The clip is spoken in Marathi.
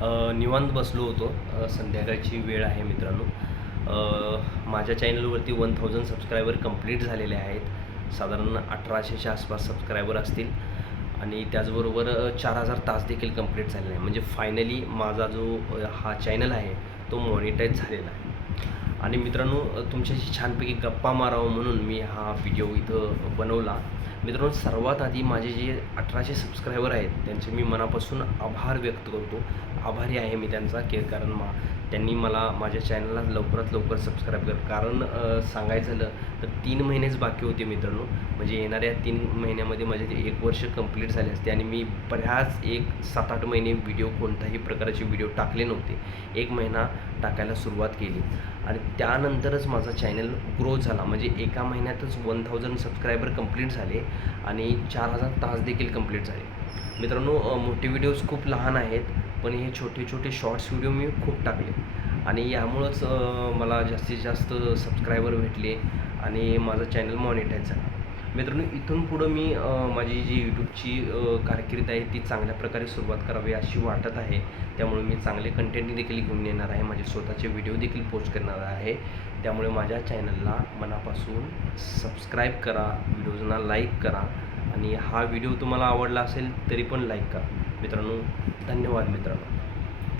निवांत बसलो होतो. संध्याकाळची वेळ आहे मित्रांनो. माझ्या चॅनलवरती वन थाउजंड सबस्क्रायबर कंप्लीट झालेले आहेत. साधारण अठराशेच्या आसपास सबस्क्रायबर असतील. आणि त्याचबरोबर चार हजार तास देखील कंप्लीट झालेले आहे. म्हणजे फायनली माझा जो हा चॅनल आहे तो मॉनिटाईज झालेला आहे. आणि मित्रांनो तुमच्याशी छानपैकी गप्पा मारावं म्हणून मी हा व्हिडिओ इथं बनवला. मित्रांनो सर्वात आधी माझे जे अठराशे सबस्क्रायबर आहेत त्यांचे मी मनापासून आभार व्यक्त करतो. आभारी आहे मी त्यांचा के कारण मा त्यांनी मला माझ्या चॅनलला लवकरात लवकर सबस्क्राईब कर कारण सांगायचं झालं तर तीन महिनेच बाकी होते मित्रांनो. म्हणजे येणाऱ्या तीन महिन्यामध्ये माझे ते एक वर्ष कंप्लीट झाले असते आणि मी बऱ्याच एक सात आठ महिने व्हिडिओ कोणत्याही प्रकारचे व्हिडिओ टाकले नव्हते. एक महिना टाकायला सुरुवात केली. आणि त्यानंतरच माझा चॅनल ग्रो झाला. म्हणजे एका महिन्यातच वन थाउजंड सबस्क्रायबर कंप्लीट झाले. आणि चार हजार तास देखील कंप्लीट झाले. मित्रांनो मोठे व्हिडिओज खूप लहान आहेत पण हे छोटे छोटे शॉर्ट्स व्हिडिओ मी खूप टाकले. आणि यामुळंच मला जास्तीत जास्त सबस्क्रायबर भेटले आणि माझा चॅनल मॉनिटाईज झाला. मित्रांनो इथून पुढं मी माझी जी यूट्यूबची कारकिर्द कारकीर्द आहे ती चांगल्या प्रकारे सुरुवात करावी अशी वाटत आहे. त्यामुळे मी चांगले कंटेंट देखील घेऊन येणार आहे. माझे स्वतःचे व्हिडिओ देखील पोस्ट करणार आहे. त्यामुळे माझ्या चॅनलला मनापासून सबस्क्राईब करा व्हिडिओजना लाईक करा आणि हा व्हिडिओ तुम्हाला आवडला असेल तरी पण लाईक करा. मित्रांनो धन्यवाद मित्रांनो.